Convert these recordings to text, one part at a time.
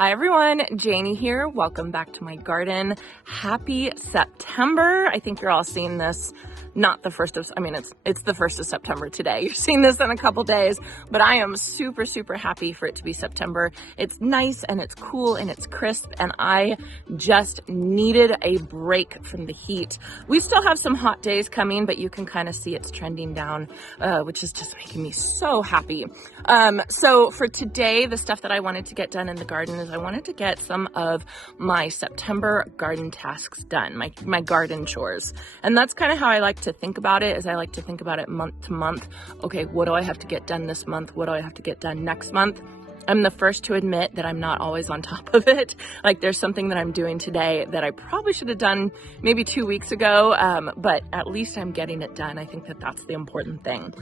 Hi everyone, Janie here. Welcome back to my garden. Happy September. I think you're all seeing this, not the first of, it's the 1st of September today. You're seeing this in a couple days, but I am super, super happy for it to be September. It's nice and it's cool and it's crisp, and I just needed a break from the heat. We still have some hot days coming, but you can kind of see it's trending down, which is just making me so happy. So for today, the stuff that I wanted to get done in the garden is I wanted to get some of my September garden tasks done, my garden chores. And that's kind of how I like to think about it, is I like to think about it month to month. Okay, what do I have to get done this month? What do I have to get done next month? I'm the first to admit that I'm not always on top of it. Like there's something that I'm doing today that I probably should have done maybe 2 weeks ago, but at least I'm getting it done. I think that that's the important thing.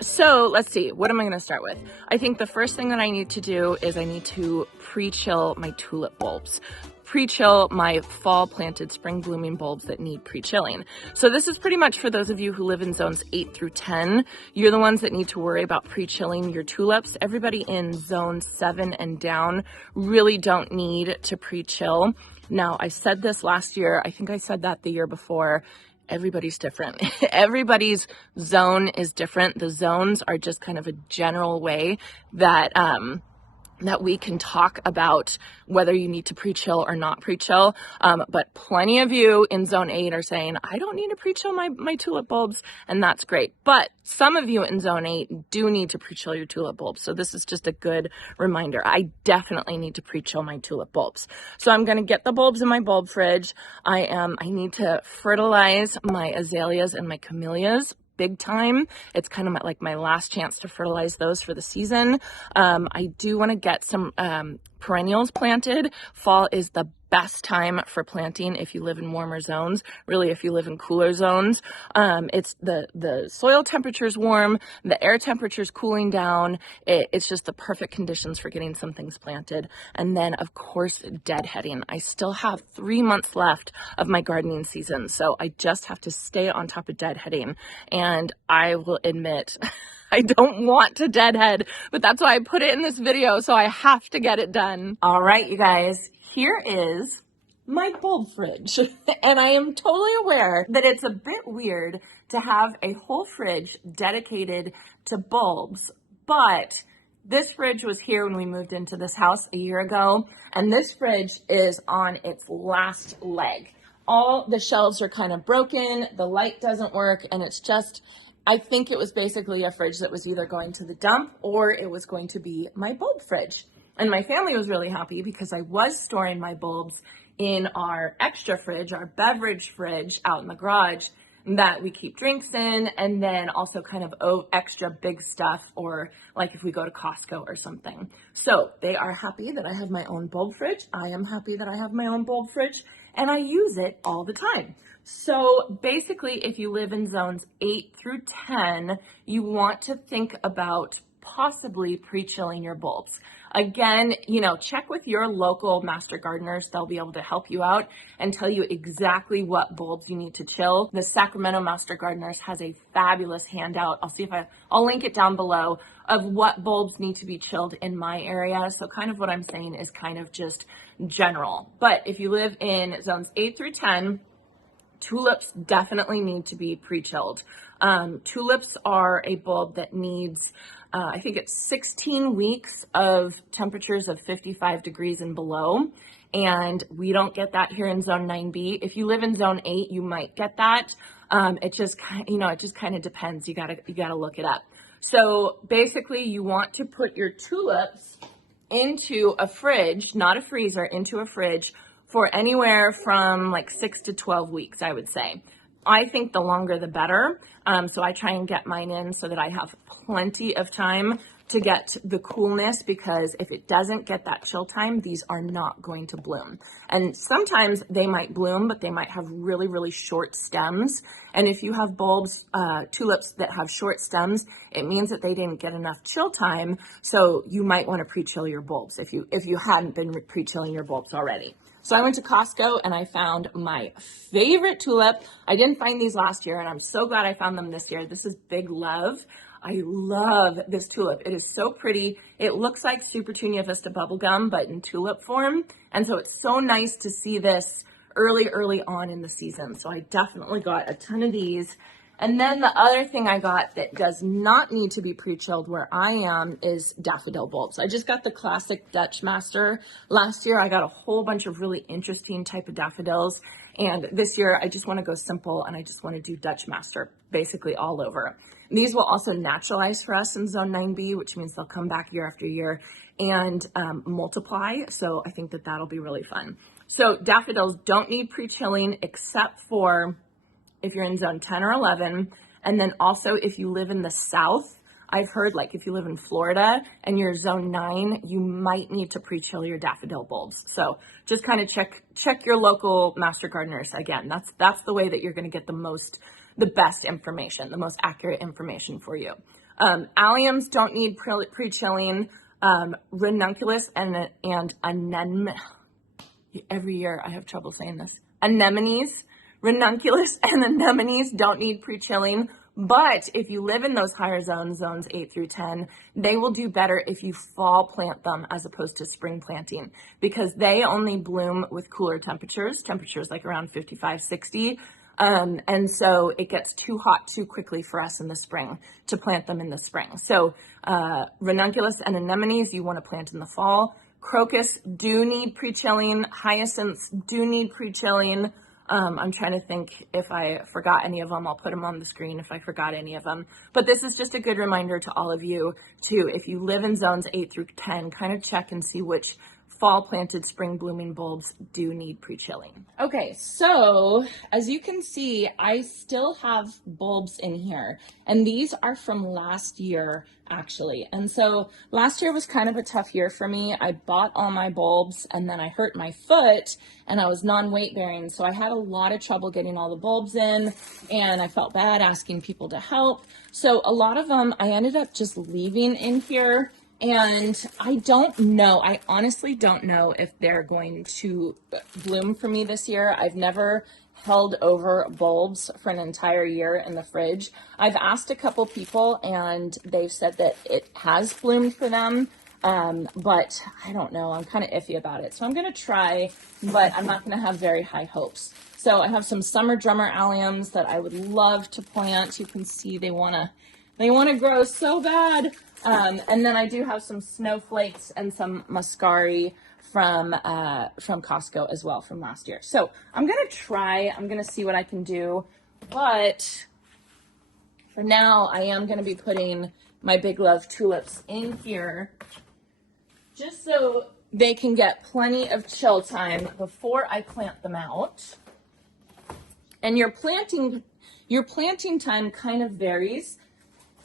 So let's see, what am I gonna start with? I think the first thing that I need to do is I need to pre-chill my tulip bulbs. Pre-chill my fall planted spring blooming bulbs that need pre-chilling. So this is pretty much for those of you who live in zones 8 through 10. You're the ones that need to worry about pre-chilling your tulips. Everybody in zone 7 and down really don't need to pre-chill. Now, I said this last year. I think I said that the year before. Everybody's different. Everybody's zone is different. The zones are just kind of a general way that we can talk about whether you need to pre-chill or not pre-chill. But plenty of you in zone 8 are saying, I don't need to pre-chill my tulip bulbs, and that's great. But some of you in zone 8 do need to pre-chill your tulip bulbs. So this is just a good reminder. I definitely need to pre-chill my tulip bulbs. So I'm going to get the bulbs in my bulb fridge. I need to fertilize my azaleas and my camellias big time. It's kind of like my last chance to fertilize those for the season. I do want to get some perennials planted. Fall is the best time for planting if you live in warmer zones. Really, if you live in cooler zones, it's the soil temperature's warm, the air temperature's cooling down. It's just the perfect conditions for getting some things planted. And then, of course, deadheading. I still have 3 months left of my gardening season, so I just have to stay on top of deadheading. And I will admit, I don't want to deadhead, but that's why I put it in this video, so I have to get it done. All right, you guys. Here is my bulb fridge, and I am totally aware that it's a bit weird to have a whole fridge dedicated to bulbs, but this fridge was here when we moved into this house a year ago, and this fridge is on its last leg. All the shelves are kind of broken, the light doesn't work, and it's just, I think it was basically a fridge that was either going to the dump or it was going to be my bulb fridge. And my family was really happy because I was storing my bulbs in our extra fridge, our beverage fridge out in the garage that we keep drinks in, and then also kind of extra big stuff, or like if we go to Costco or something. So they are happy that I have my own bulb fridge. I am happy that I have my own bulb fridge, and I use it all the time. So basically, if you live in zones 8 through 10, you want to think about possibly pre-chilling your bulbs. Again, check with your local master gardeners. They'll be able to help you out and tell you exactly what bulbs you need to chill. The Sacramento Master Gardeners has a fabulous handout. I'll link it down below of what bulbs need to be chilled in my area. So kind of what I'm saying is kind of just general. But if you live in zones 8 through 10, tulips definitely need to be pre-chilled. Tulips are a bulb that needs, I think it's 16 weeks of temperatures of 55 degrees and below. And we don't get that here in zone 9B. If you live in zone 8, you might get that. It just kind of depends. You gotta look it up. So basically you want to put your tulips into a fridge, not a freezer, into a fridge for anywhere from like 6 to 12 weeks, I would say. I think the longer the better. So I try and get mine in so that I have plenty of time to get the coolness, because if it doesn't get that chill time, these are not going to bloom. And sometimes they might bloom, but they might have really, really short stems. And if you have bulbs, tulips that have short stems, it means that they didn't get enough chill time. So you might want to pre-chill your bulbs if you hadn't been pre-chilling your bulbs already. So I went to Costco and I found my favorite tulip. I didn't find these last year and I'm so glad I found them this year. This is Big Love. I love this tulip. It is so pretty. It looks like Supertunia Vista bubblegum, but in tulip form. And so it's so nice to see this early on in the season. So I definitely got a ton of these. And then the other thing I got that does not need to be pre-chilled where I am is daffodil bulbs. I just got the classic Dutch Master. Last year I got a whole bunch of really interesting type of daffodils. And this year I just want to go simple and I just want to do Dutch Master basically all over. These will also naturalize for us in Zone 9B, which means they'll come back year after year and multiply. So I think that that'll be really fun. So daffodils don't need pre-chilling except for if you're in zone 10 or 11. And then also if you live in the South, I've heard like if you live in Florida and you're zone 9, you might need to pre-chill your daffodil bulbs. So just kind of check your local master gardeners. Again, that's the way that you're going to get the best information, the most accurate information for you. Alliums don't need pre-chilling. Ranunculus and anemone. Every year I have trouble saying this. Anemones. Ranunculus and anemones don't need pre-chilling, but if you live in those higher zones, zones 8 through 10, they will do better if you fall plant them as opposed to spring planting because they only bloom with cooler temperatures like around 55, 60. And so it gets too hot too quickly for us in the spring to plant them in the spring. So ranunculus and anemones you want to plant in the fall. Crocus do need pre-chilling. Hyacinths do need pre-chilling. I'm trying to think if I forgot any of them. I'll put them on the screen if I forgot any of them. But this is just a good reminder to all of you too. If you live in zones 8 through 10, kind of check and see which fall planted spring blooming bulbs do need pre-chilling. Okay, so as you can see, I still have bulbs in here and these are from last year actually. And so last year was kind of a tough year for me. I bought all my bulbs and then I hurt my foot and I was non-weight bearing. So I had a lot of trouble getting all the bulbs in and I felt bad asking people to help. So a lot of them I ended up just leaving in here. And I don't know, I honestly don't know if they're going to bloom for me this year. I've never held over bulbs for an entire year in the fridge. I've asked a couple people and they've said that it has bloomed for them, but I don't know, I'm kind of iffy about it. So I'm going to try, but I'm not going to have very high hopes. So I have some summer drummer alliums that I would love to plant. You can see they want to grow so bad. And then I do have some snowflakes and some muscari from Costco as well from last year. So I'm going to see what I can do. But for now, I am going to be putting my Big Love tulips in here just so they can get plenty of chill time before I plant them out. And your planting time kind of varies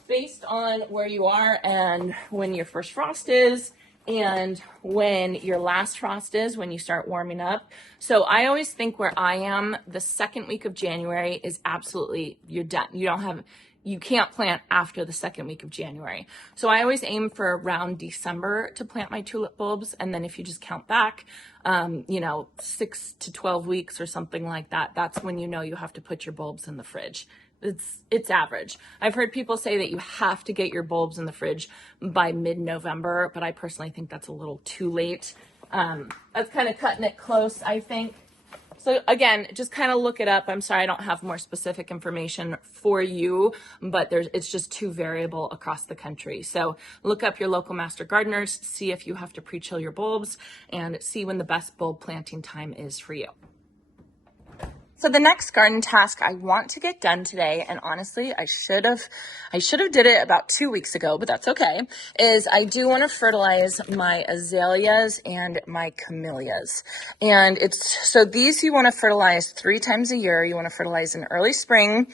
based on where you are and when your first frost is and when your last frost is, when you start warming up. So I always think where I am, the second week of January is absolutely, you're done. You can't plant after the second week of January. So I always aim for around December to plant my tulip bulbs. And then if you just count back, 6 to 12 weeks or something like that, that's when you know you have to put your bulbs in the fridge. It's average. I've heard people say that you have to get your bulbs in the fridge by mid-November, but I personally think that's a little too late. That's kind of cutting it close, I think. So again, just kind of look it up. I'm sorry I don't have more specific information for you, but it's just too variable across the country. So look up your local master gardeners, see if you have to pre-chill your bulbs, and see when the best bulb planting time is for you. So the next garden task I want to get done today, and honestly, I should have did it about 2 weeks ago, but that's okay, is I do want to fertilize my azaleas and my camellias. And so these you want to fertilize 3 times a year. You want to fertilize in early spring,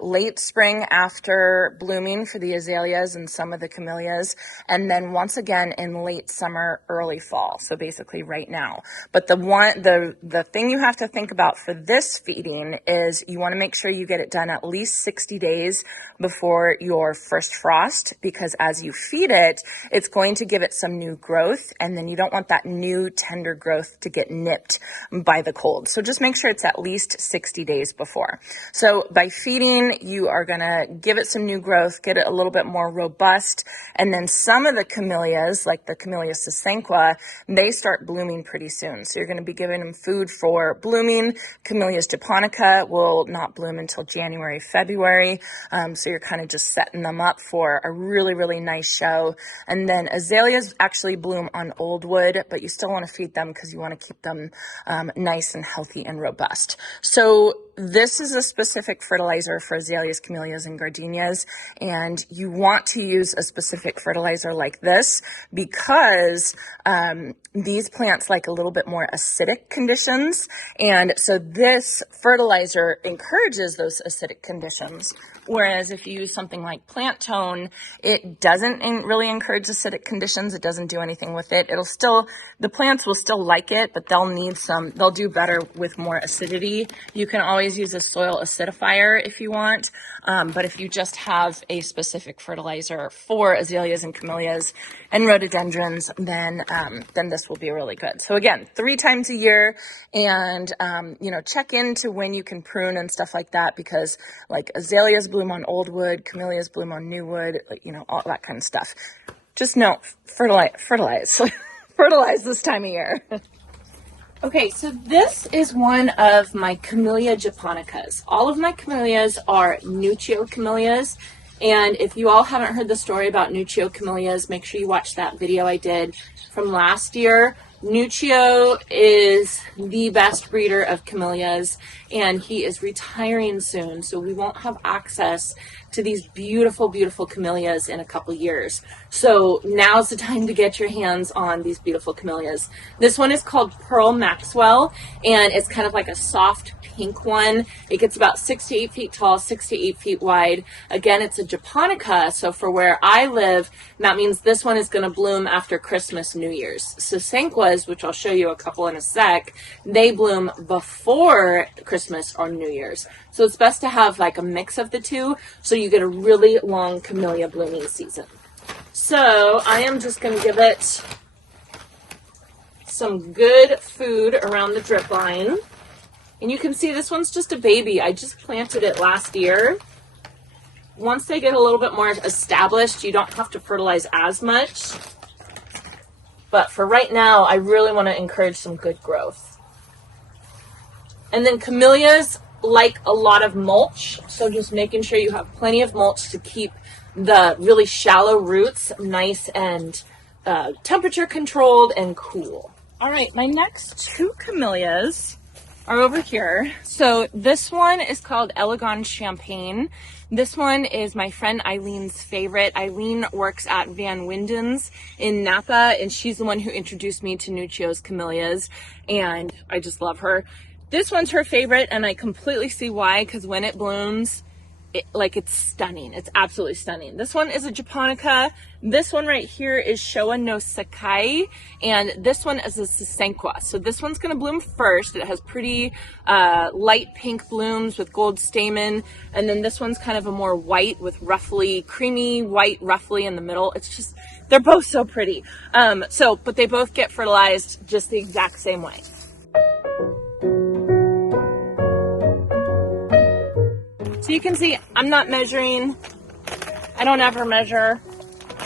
late spring after blooming for the azaleas and some of the camellias, and then once again in late summer, early fall. So basically right now. But the thing you have to think about for this this feeding is you want to make sure you get it done at least 60 days before your first frost, because as you feed it, it's going to give it some new growth, and then you don't want that new tender growth to get nipped by the cold. So just make sure it's at least 60 days before. So by feeding, you are going to give it some new growth, get it a little bit more robust, and then some of the camellias, like the Camellias Ste J, they start blooming pretty soon. So you're going to be giving them food for blooming. Camellias japonica will not bloom until January, February. So you're kind of just setting them up for a really, really nice show. And then azaleas actually bloom on old wood, but you still want to feed them because you want to keep them nice and healthy and robust. So this is a specific fertilizer for azaleas, camellias, and gardenias, and you want to use a specific fertilizer like this because these plants like a little bit more acidic conditions, and so this fertilizer encourages those acidic conditions. Whereas if you use something like Plant Tone, it doesn't really encourage acidic conditions. It doesn't do anything with it. The plants will still like it, but they'll do better with more acidity. You can always use a soil acidifier if you want. But if you just have a specific fertilizer for azaleas and camellias and rhododendrons, then this will be really good. So again, 3 times a year, and check into when you can prune and stuff like that, because like azaleas bloom on old wood, camellias bloom on new wood, all that kind of stuff. Just fertilize, fertilize this time of year. Okay, so this is one of my Camellia japonicas. All of my camellias are Nuccio camellias, and if you all haven't heard the story about Nuccio camellias, make sure you watch that video I did from last year. Nuccio is the best breeder of camellias, and he is retiring soon, so we won't have access to these beautiful, beautiful camellias in a couple years. So now's the time to get your hands on these beautiful camellias. This one is called Pearl Maxwell, and it's kind of like a soft pink one. It gets about 6 to 8 feet tall, 6 to 8 feet wide. Again, it's a japonica, so for where I live, that means this one is going to bloom after Christmas, New Year's. So Senquas, which I'll show you a couple in a sec, they bloom before Christmas or New Year's. So it's best to have like a mix of the two, so you get a really long camellia blooming season. So I am just going to give it some good food around the drip line. And you can see this one's just a baby. I just planted it last year. Once they get a little bit more established, you don't have to fertilize as much. But for right now, I really want to encourage some good growth. And then camellias like a lot of mulch, so just making sure you have plenty of mulch to keep the really shallow roots nice and temperature controlled and cool. All right, my next 2 camellias are over here. So this one is called Elegant Champagne. This one is my friend Eileen's favorite. Eileen works at Van Winden's in Napa, and she's the one who introduced me to Nuccio's camellias, and I just love her. This one's her favorite, and I completely see why, because when it blooms, it's stunning. It's absolutely stunning. This one is a japonica. This one right here is Showa no Sakai, and this one is a Senqua. So this one's going to bloom first. It has pretty light pink blooms with gold stamen, and then this one's kind of a more white with roughly creamy white roughly in the middle. It's just, they're both so pretty. But they both get fertilized just the exact same way. So you can see I'm not measuring. I don't ever measure.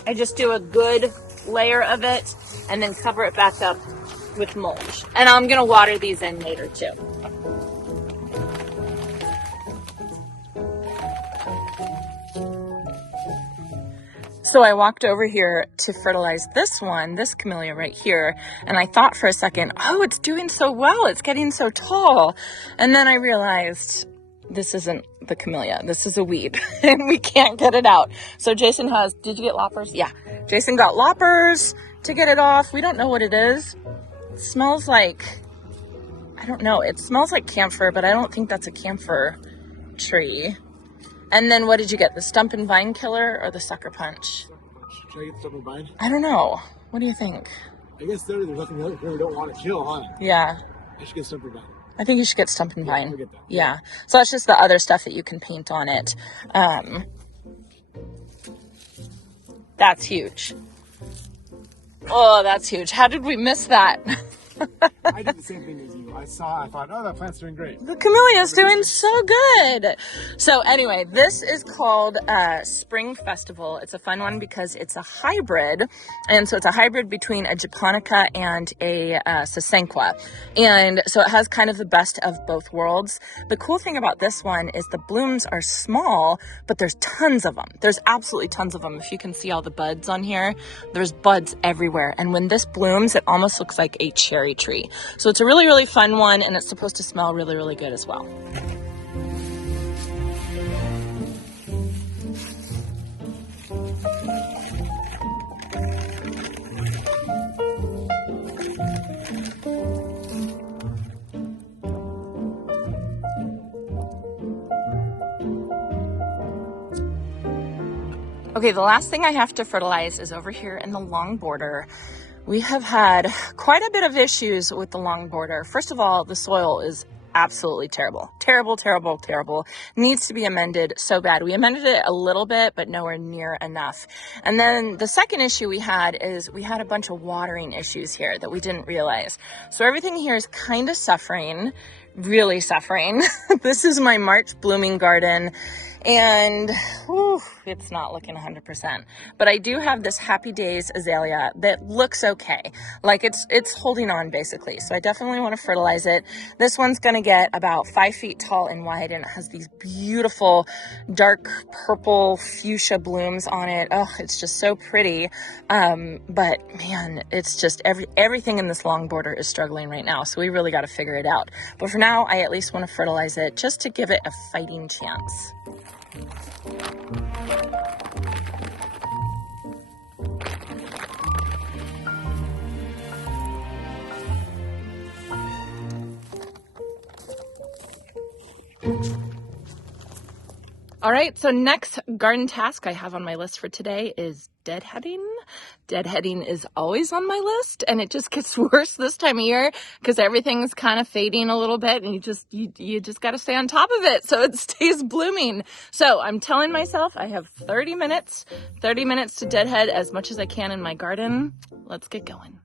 I just do a good layer of it and then cover it back up with mulch. And I'm going to water these in later too. So I walked over here to fertilize this camellia right here, and I thought for a second, oh, it's doing so well. It's getting so tall. And then I realized, this isn't the camellia. This is a weed, and we can't get it out. So Jason did you get loppers? Yeah. Jason got loppers to get it off. We don't know what it is. It smells like, I don't know. It smells like camphor, but I don't think that's a camphor tree. And then what did you get? The stump and vine killer or the sucker punch? Should I get the stump and vine? I don't know. What do you think? I guess there's nothing we don't want to kill, huh? Yeah. I should get stump and vine. I think you should get stump and vine. We'll get that. Yeah. So that's just the other stuff that you can paint on it. That's huge. Oh, that's huge. How did we miss that? I did the same thing as you. I thought, oh, that plant's doing great. The camellia's doing so good. So anyway, this is called Spring Festival. It's a fun one because it's a hybrid. And so it's a hybrid between a japonica and a sasanqua. And so it has kind of the best of both worlds. The cool thing about this one is the blooms are small, but there's tons of them. There's absolutely tons of them. If you can see all the buds on here, there's buds everywhere. And when this blooms, it almost looks like a cherry tree. So it's a really, really fun one, and it's supposed to smell really, really good as well. Okay, the last thing I have to fertilize is over here in the long border. We have had quite a bit of issues with the long border. First of all, the soil is absolutely terrible. Terrible, terrible, terrible. Needs to be amended so bad. We amended it a little bit, but nowhere near enough. And then the second issue we had is we had a bunch of watering issues here that we didn't realize. So everything here is kind of suffering, really suffering. This is my March blooming garden. And whew, it's not looking 100%, but I do have this Happy Days azalea that looks okay. Like it's holding on basically. So I definitely want to fertilize it. This one's going to get about 5 feet tall and wide, and it has these beautiful dark purple fuchsia blooms on it. Oh, it's just so pretty. But man, it's just everything in this long border is struggling right now. So we really got to figure it out. But for now, I at least want to fertilize it just to give it a fighting chance. All right, so next garden task I have on my list for today is deadheading. Deadheading is always on my list, and it just gets worse this time of year because everything's kind of fading a little bit, and you just got to stay on top of it so it stays blooming. So I'm telling myself I have 30 minutes to deadhead as much as I can in my garden. Let's get going.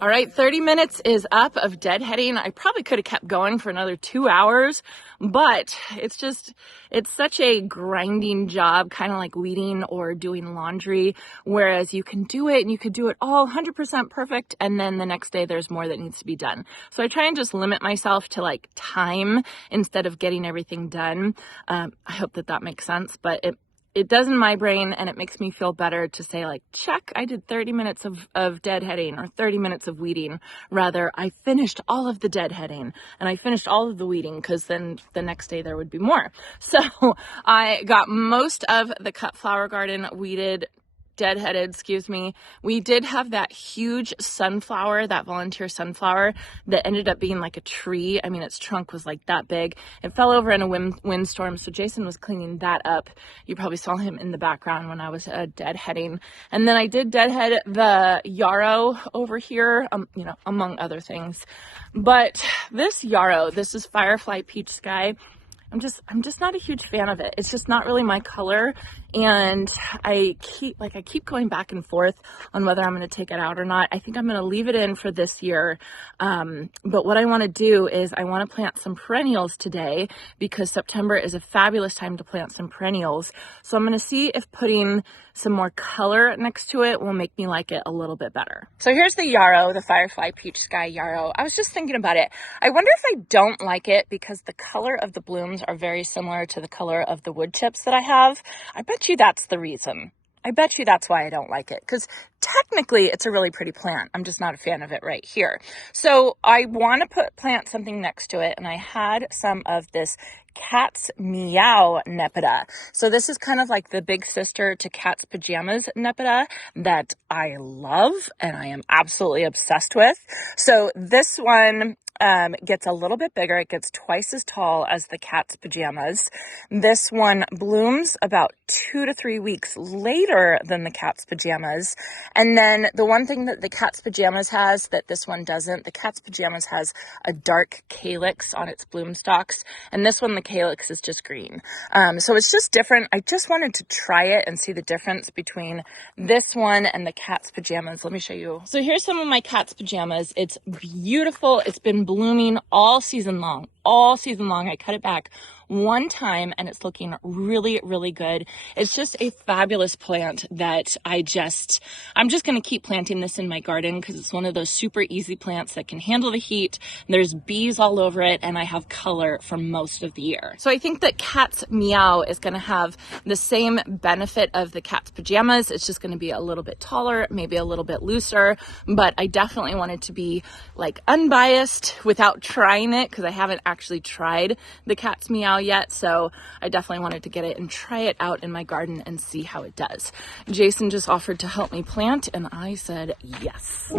All right, 30 minutes is up of deadheading. I probably could have kept going for another 2 hours, but it's such a grinding job, kind of like weeding or doing laundry, whereas you can do it and you could do it all 100% perfect, and then the next day there's more that needs to be done. So I try and just limit myself to like time instead of getting everything done. I hope that makes sense, but it does in my brain, and it makes me feel better to say like, check, I did 30 minutes of deadheading or 30 minutes of weeding. Rather, I finished all of the deadheading and I finished all of the weeding, because then the next day there would be more. So I got most of the cut flower garden weeded deadheaded, excuse me. We did have that huge sunflower, that volunteer sunflower that ended up being like a tree. I mean, its trunk was like that big. It fell over in a windstorm, so Jason was cleaning that up. You probably saw him in the background when I was deadheading. And then I did deadhead the yarrow over here, you know, among other things. But this yarrow, this is Firefly Peach Sky. I'm just not a huge fan of it. It's just not really my color. And I keep going back and forth on whether I'm going to take it out or not. I think I'm going to leave it in for this year. But what I want to do is I want to plant some perennials today because September is a fabulous time to plant some perennials. So I'm going to see if putting some more color next to it will make me like it a little bit better. So here's the yarrow, the Firefly Peach Sky yarrow. I was just thinking about it. I wonder if I don't like it because the color of the blooms are very similar to the color of the wood tips that I have. I bet you that's the reason. I bet you that's why I don't like it, because technically it's a really pretty plant. I'm just not a fan of it right here. So I want to plant something next to it, and I had some of this Cat's Meow Nepeta. So this is kind of like the big sister to Cat's Pajamas Nepeta that I love and I am absolutely obsessed with. So this one gets a little bit bigger. It gets twice as tall as the Cat's Pajamas. This one blooms about 2 to 3 weeks later than the Cat's Pajamas. And then the one thing that the Cat's Pajamas has that this one doesn't, the Cat's Pajamas has a dark calyx on its bloom stalks, and this one, the calyx is just green. So it's just different. I just wanted to try it and see the difference between this one and the Cat's Pajamas. Let me show you. So here's some of my Cat's Pajamas. It's beautiful. It's been blooming all season long. I cut it back one time and it's looking really, really good. It's just a fabulous plant that I'm just going to keep planting this in my garden because it's one of those super easy plants that can handle the heat. There's bees all over it and I have color for most of the year. So I think that Cat's Meow is going to have the same benefit of the Cat's Pajamas. It's just going to be a little bit taller, maybe a little bit looser, but I definitely wanted to be like unbiased without trying it because I haven't actually tried the Cat's Meow yet, so I definitely wanted to get it and try it out in my garden and see how it does. Jason just offered to help me plant and I said yes.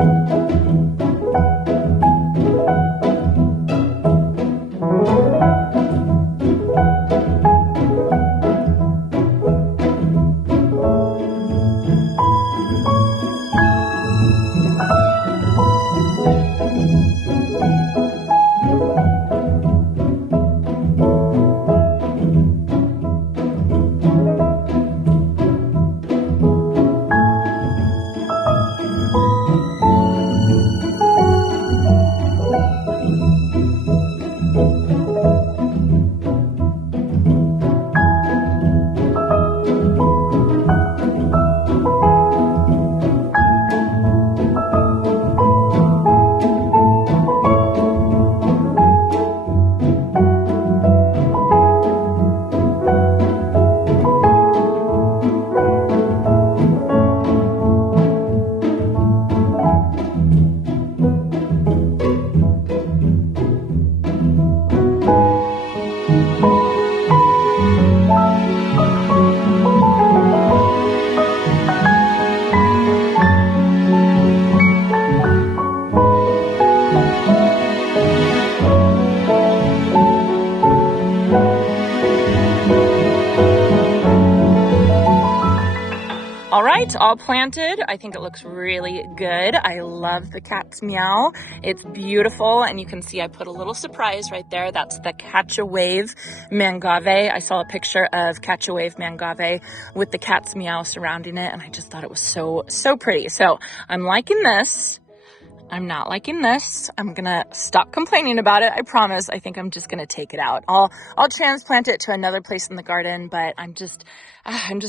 All right, all planted. I think it looks really good. I love the Cat's Meow. It's beautiful, and you can see I put a little surprise right there. That's the Catch a Wave Mangave. I saw a picture of Catch a Wave Mangave with the Cat's Meow surrounding it, and I just thought it was so pretty. So I'm liking this. I'm not liking this. I'm gonna stop complaining about it. I promise. I think I'm just gonna take it out. I'll transplant it to another place in the garden, but I'm just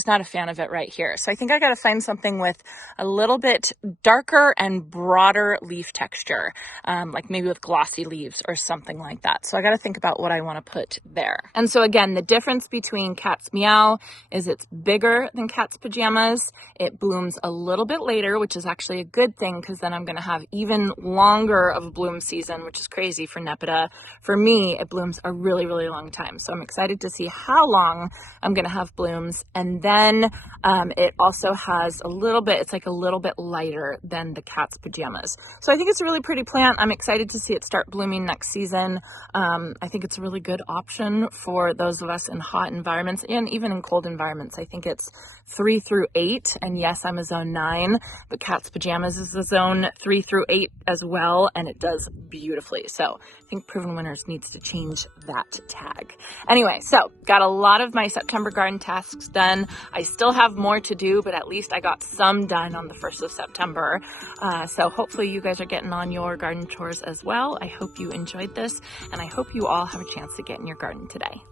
not a fan of it right here. So I think I gotta find something with a little bit darker and broader leaf texture, like maybe with glossy leaves or something like that. So I gotta think about what I wanna put there. And so again, the difference between Cat's Meow is it's bigger than Cat's Pajamas. It blooms a little bit later, which is actually a good thing because then I'm gonna have even even longer of a bloom season, which is crazy for Nepeta. For me, it blooms a really, really long time. So I'm excited to see how long I'm going to have blooms. And then it also has a little bit, it's like a little bit lighter than the cat's pajamas. So I think it's a really pretty plant. I'm excited to see it start blooming next season. I think it's a really good option for those of us in hot environments and even in cold environments. I think it's 3 through 8. And yes, I'm a zone 9, but cat's pajamas is a zone 3 through 8 as well. And it does beautifully. So I think Proven Winners needs to change that tag. Anyway, so got a lot of my September garden tasks done. I still have more to do, but at least I got some done on the 1st of September. So hopefully you guys are getting on your garden chores as well. I hope you enjoyed this, and I hope you all have a chance to get in your garden today.